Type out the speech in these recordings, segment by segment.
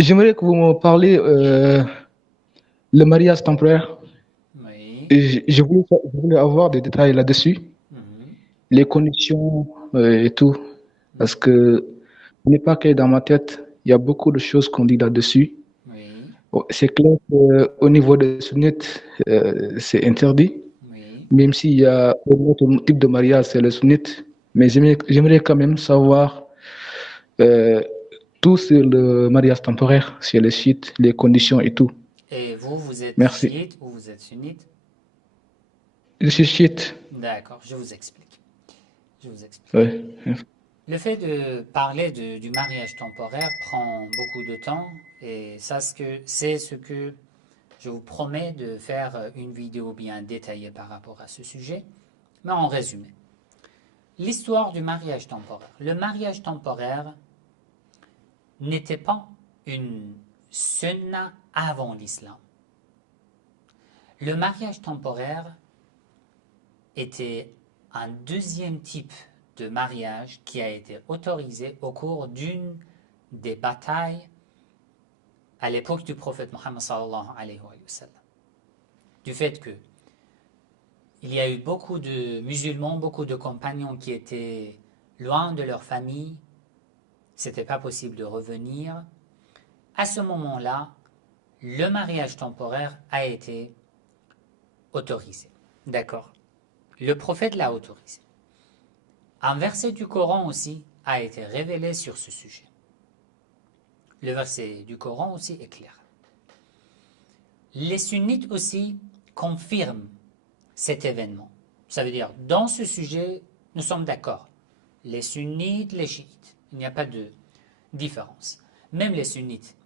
J'aimerais que vous me parlez le mariage temporaire. Oui. Je voulais avoir des détails là-dessus, Mhm. les conditions et tout, parce Mhm. que ce n'est pas que dans ma tête, il y a beaucoup de choses qu'on dit là-dessus. Oui. Oh, c'est clair qu'au niveau des sunnites, c'est interdit, Oui. même s'il y a un autre type de mariage, c'est le sunnite. Mais j'aimerais quand même savoir euh, tout sur le mariage temporaire, sur les sites, les conditions et tout. Et vous, vous êtes Merci. chiite ou vous êtes sunnite? Je suis chiite. D'accord, je vous explique. Je vous explique. Ouais. Le fait de parler du mariage temporaire prend beaucoup de temps et ça, c'est ce que je vous promets de faire une vidéo bien détaillée par rapport à ce sujet. Mais en résumé, l'histoire du mariage temporaire. Le mariage temporaire n'était pas une sunna avant l'islam. Le mariage temporaire était un deuxième type de mariage qui a été autorisé au cours d'une des batailles à l'époque du prophète Mohammed sallallahu alayhi wa sallam. Du fait que il y a eu beaucoup de musulmans, beaucoup de compagnons qui étaient loin de leur famille, c'était pas possible de revenir. À ce moment-là, le mariage temporaire a été autorisé. D'accord. Le prophète l'a autorisé. Un verset du Coran aussi a été révélé sur ce sujet. Le verset du Coran aussi est clair. Les sunnites aussi confirment cet événement. Ça veut dire, dans ce sujet, nous sommes d'accord. Les sunnites, les chiites, il n'y a pas de différence. Même les sunnites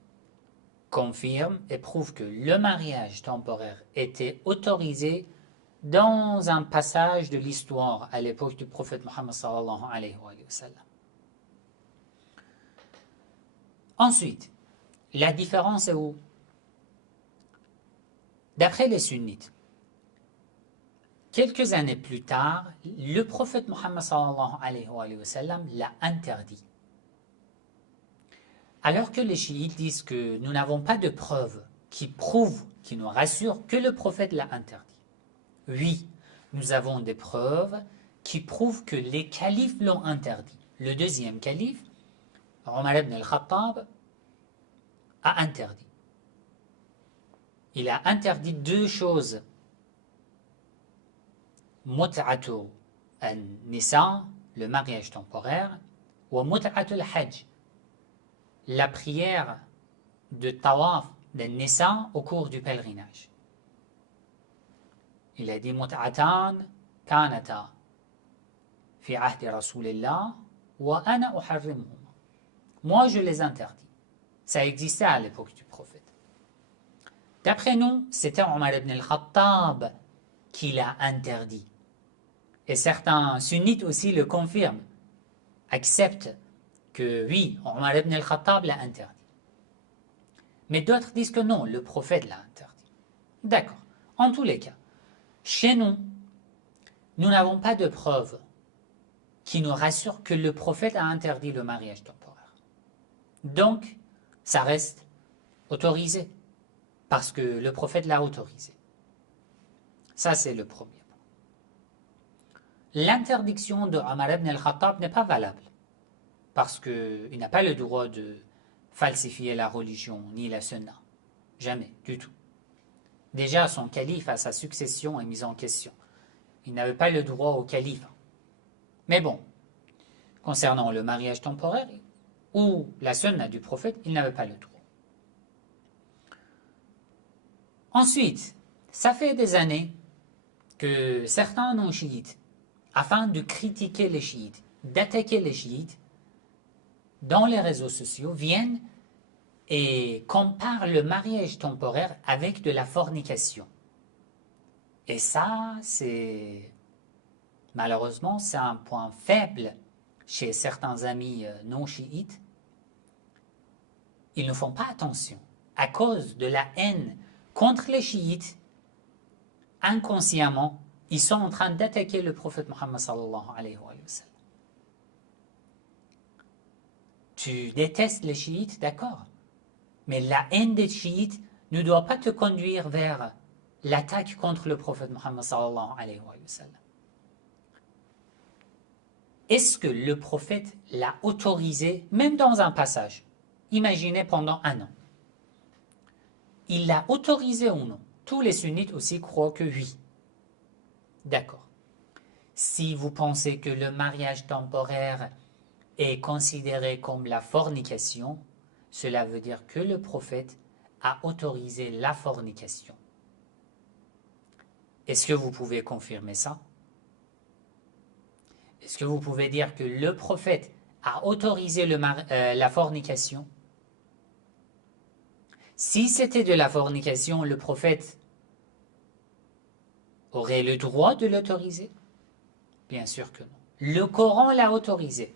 confirment et prouvent que le mariage temporaire était autorisé dans un passage de l'histoire à l'époque du prophète Mohammed sallallahu alayhi wa sallam. Ensuite, la différence est où? D'après les sunnites, quelques années plus tard, le prophète Mohammed sallallahu alayhi wa sallam l'a interdit. Alors que les chiites disent que nous n'avons pas de preuves qui prouvent, qui nous rassurent que le prophète l'a interdit. Oui, nous avons des preuves qui prouvent que les califes l'ont interdit. Le deuxième calife, Omar ibn al-Khattab, a interdit. Il a interdit deux choses. Mut'atu al-nisa, le mariage temporaire, ou mut'atu al-hajj, la prière de tawaf des nisa au cours du pèlerinage. Il a dit mut'atan kanata fi ahdi rasulillah wa ana uharrimuhuma. Moi je les interdis. Ça existait à l'époque du prophète. D'après nous, c'était Omar ibn al-Khattab qui l'a interdit. Et certains sunnites aussi le confirment, acceptent que oui, Omar ibn al-Khattab l'a interdit. Mais d'autres disent que non, le prophète l'a interdit. D'accord. En tous les cas, chez nous, nous n'avons pas de preuves qui nous rassurent que le prophète a interdit le mariage temporaire. Donc, ça reste autorisé, parce que le prophète l'a autorisé. Ça, c'est le premier point. L'interdiction de Omar ibn al-Khattab n'est pas valable, parce qu'il n'a pas le droit de falsifier la religion ni la sunna. Jamais, du tout. Déjà, son calife à sa succession est mis en question. Il n'avait pas le droit au calife. Mais bon, concernant le mariage temporaire ou la sunna du prophète, il n'avait pas le droit. Ensuite, ça fait des années que certains non-chiites, afin de critiquer les chiites, d'attaquer les chiites, dans les réseaux sociaux, viennent et comparent le mariage temporaire avec de la fornication. Et ça, malheureusement, c'est un point faible chez certains amis non chiites. Ils ne font pas attention. À cause de la haine contre les chiites, inconsciemment, ils sont en train d'attaquer le prophète Mohammed sallallahu alayhi wa sallam. Tu détestes les chiites, d'accord, Mais la haine des chiites ne doit pas te conduire vers l'attaque contre le prophète Mohammed sallallahu alayhi wa sallam. Est-ce que le prophète l'a autorisé, même dans un passage? Imaginez pendant un an. Il l'a autorisé ou non? Tous les sunnites aussi croient que oui. D'accord. Si vous pensez que le mariage temporaire est considéré comme la fornication, cela veut dire que le prophète a autorisé la fornication. Est-ce que vous pouvez confirmer ça? Est-ce que vous pouvez dire que le prophète a autorisé la fornication? Si c'était de la fornication, le prophète aurait le droit de l'autoriser? Bien sûr que non. Le Coran l'a autorisé.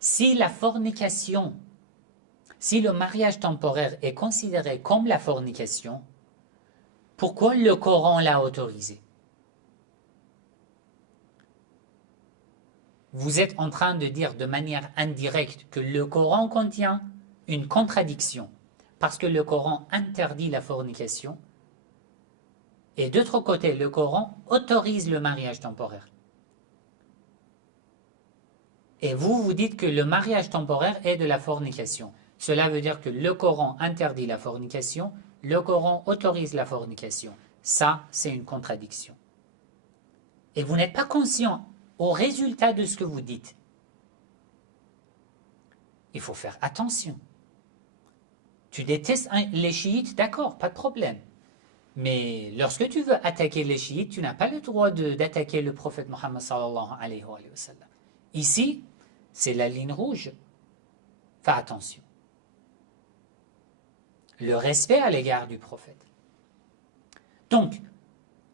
Si la fornication, si le mariage temporaire est considéré comme la fornication, pourquoi le Coran l'a autorisé? Vous êtes en train de dire de manière indirecte que le Coran contient une contradiction, parce que le Coran interdit la fornication, et d'autre côté, le Coran autorise le mariage temporaire. Et vous dites que le mariage temporaire est de la fornication. Cela veut dire que le Coran interdit la fornication, le Coran autorise la fornication. Ça, c'est une contradiction. Et vous n'êtes pas conscient au résultat de ce que vous dites. Il faut faire attention. Tu détestes les chiites, d'accord, pas de problème. Mais lorsque tu veux attaquer les chiites, tu n'as pas le droit d'attaquer le prophète Mohammed sallallahu alayhi wa sallam. Ici, c'est la ligne rouge. Fais attention. Le respect à l'égard du prophète. Donc,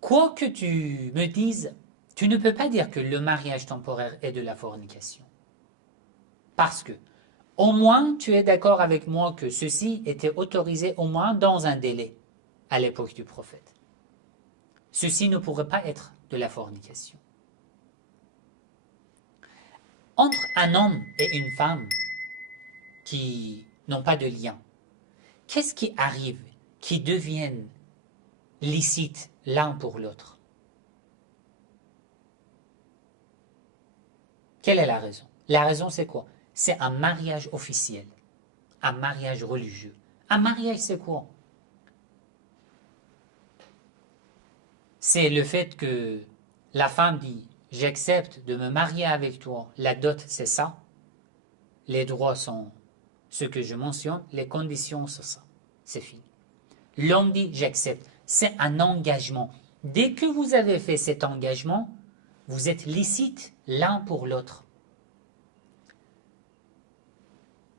quoi que tu me dises, tu ne peux pas dire que le mariage temporaire est de la fornication. Parce que, au moins, tu es d'accord avec moi que ceci était autorisé au moins dans un délai à l'époque du prophète. Ceci ne pourrait pas être de la fornication. Entre un homme et une femme qui n'ont pas de lien, qu'est-ce qui arrive qui deviennent licites l'un pour l'autre? Quelle est la raison? La raison, c'est quoi? C'est un mariage officiel, un mariage religieux. Un mariage, c'est quoi? C'est le fait que la femme dit « J'accepte de me marier avec toi, la dot, c'est ça. Les droits sont ce que je mentionne, les conditions, c'est ça. C'est fini. » L'homme dit « J'accepte. » C'est un engagement. Dès que vous avez fait cet engagement, vous êtes licites l'un pour l'autre.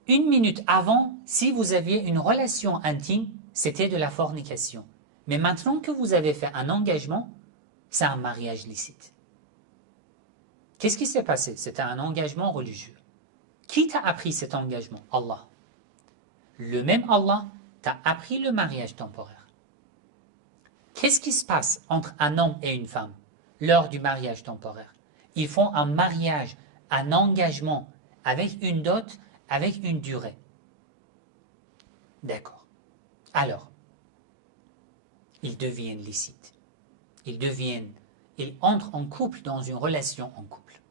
Une minute avant, si vous aviez une relation intime, c'était de la fornication. Mais maintenant que vous avez fait un engagement, c'est un mariage licite. Qu'est-ce qui s'est passé? C'était un engagement religieux. Qui t'a appris cet engagement? Allah. Le même Allah t'a appris le mariage temporaire. Qu'est-ce qui se passe entre un homme et une femme lors du mariage temporaire? Ils font un mariage, un engagement avec une dot, avec une durée. D'accord. Alors, ils deviennent licites. Ils entrent en couple dans une relation en couple.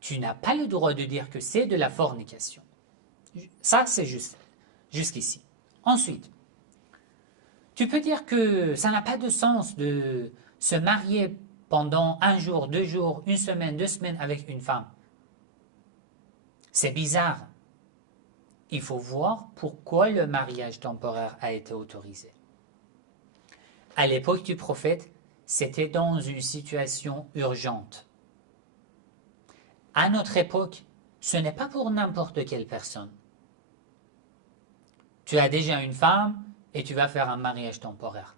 Tu n'as pas le droit de dire que c'est de la fornication. Ça, c'est juste jusqu'ici. Ensuite, tu peux dire que ça n'a pas de sens de se marier pendant 1 jour, 2 jours, 1 semaine, 2 semaines avec une femme. C'est bizarre. Il faut voir pourquoi le mariage temporaire a été autorisé. À l'époque du prophète, c'était dans une situation urgente. À notre époque, ce n'est pas pour n'importe quelle personne. Tu as déjà une femme et tu vas faire un mariage temporaire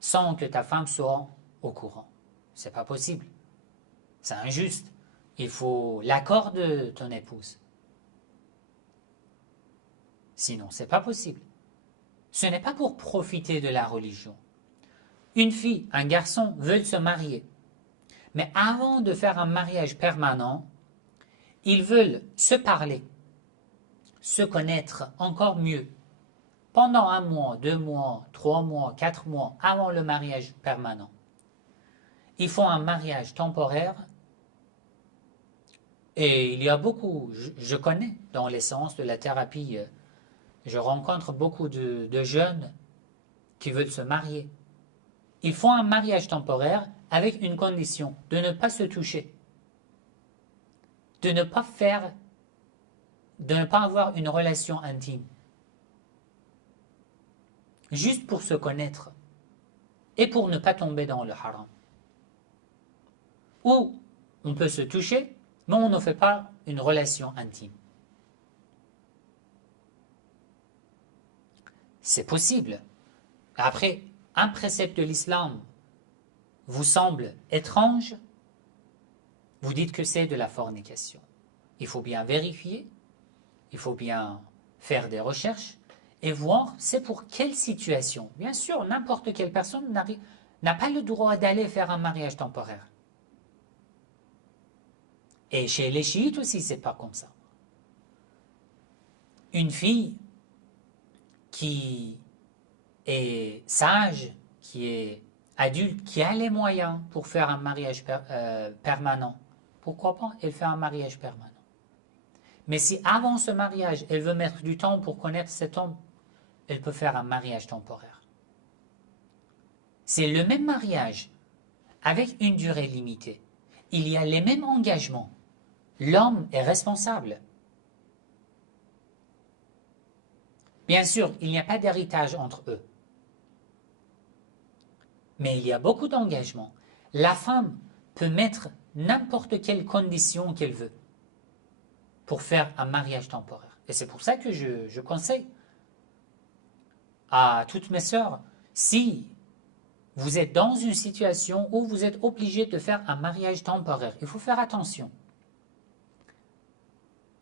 sans que ta femme soit au courant. C'est pas possible. C'est injuste. Il faut l'accord de ton épouse. Sinon, c'est pas possible. Ce n'est pas pour profiter de la religion. Une fille, un garçon veulent se marier. Mais avant de faire un mariage permanent, ils veulent se parler, se connaître encore mieux pendant 1 mois, 2 mois, 3 mois, 4 mois avant le mariage permanent. Ils font un mariage temporaire et il y a beaucoup, je connais dans l'essence de la thérapie, je rencontre beaucoup de jeunes qui veulent se marier. Ils font un mariage temporaire avec une condition, de ne pas se toucher, de ne pas avoir une relation intime, juste pour se connaître et pour ne pas tomber dans le haram. Ou on peut se toucher, mais on ne fait pas une relation intime. C'est possible. Après, un précepte de l'islam vous semble étrange, vous dites que c'est de la fornication. Il faut bien vérifier, il faut bien faire des recherches et voir c'est pour quelle situation. Bien sûr, n'importe quelle personne n'a pas le droit d'aller faire un mariage temporaire. Et chez les chiites aussi, c'est pas comme ça. Une fille qui est sage, qui est adulte, qui a les moyens pour faire un mariage permanent, pourquoi pas elle fait un mariage permanent. Mais si avant ce mariage, elle veut mettre du temps pour connaître cet homme, elle peut faire un mariage temporaire. C'est le même mariage, avec une durée limitée. Il y a les mêmes engagements. L'homme est responsable. Bien sûr, il n'y a pas d'héritage entre eux. Mais il y a beaucoup d'engagements. La femme peut mettre n'importe quelle condition qu'elle veut pour faire un mariage temporaire. Et c'est pour ça que je conseille à toutes mes sœurs, si vous êtes dans une situation où vous êtes obligé de faire un mariage temporaire, il faut faire attention.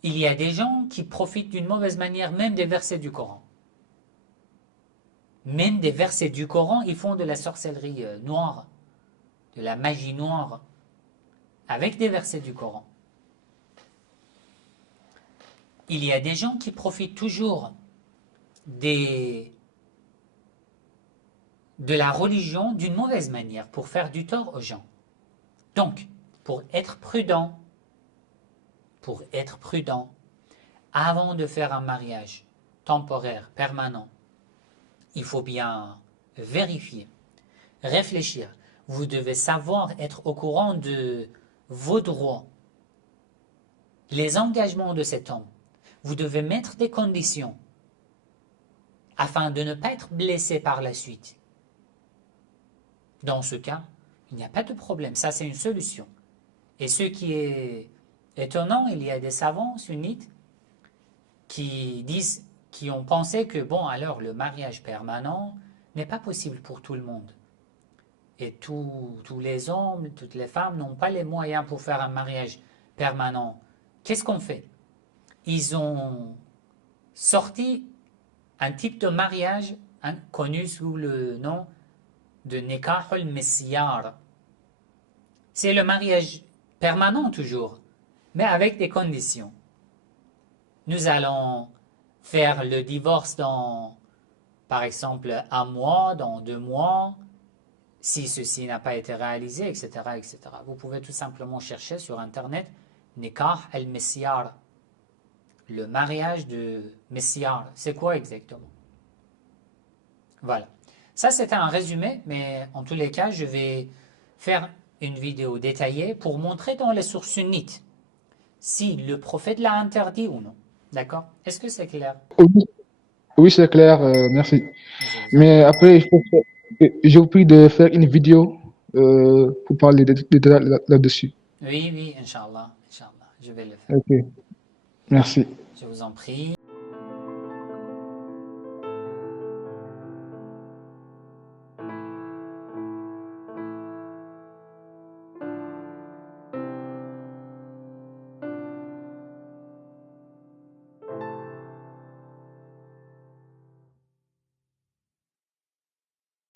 Il y a des gens qui profitent d'une mauvaise manière même des versets du Coran. Même des versets du Coran, ils font de la sorcellerie noire, de la magie noire, avec des versets du Coran. Il y a des gens qui profitent toujours de la religion d'une mauvaise manière pour faire du tort aux gens. Donc, pour être prudent, avant de faire un mariage temporaire, permanent, il faut bien vérifier, réfléchir. Vous devez savoir être au courant de vos droits, les engagements de cet homme. Vous devez mettre des conditions afin de ne pas être blessé par la suite. Dans ce cas, il n'y a pas de problème. Ça, c'est une solution. Et ce qui est étonnant, il y a des savants sunnites qui ont pensé que, bon, alors le mariage permanent n'est pas possible pour tout le monde. Et tous les hommes, toutes les femmes n'ont pas les moyens pour faire un mariage permanent. Qu'est-ce qu'on fait? Ils ont sorti un type de mariage connu sous le nom de Nikah al-Misyar. C'est le mariage permanent toujours, mais avec des conditions. Nous allons faire le divorce dans, par exemple, 1 mois, dans 2 mois, si ceci n'a pas été réalisé, etc., etc. Vous pouvez tout simplement chercher sur Internet Nikah al-Misyar, le mariage de Misyar. C'est quoi exactement? Voilà. Ça, c'était un résumé, mais en tous les cas, je vais faire une vidéo détaillée pour montrer dans les sources sunnites si le prophète l'a interdit ou non. D'accord? Est-ce que c'est clair? Oui, c'est clair, merci. Je vous en Mais après, je vous prie de faire une vidéo pour parler là-dessus. Oui, Inch'Allah, Inch'Allah, je vais le faire. Ok, merci. Je vous en prie.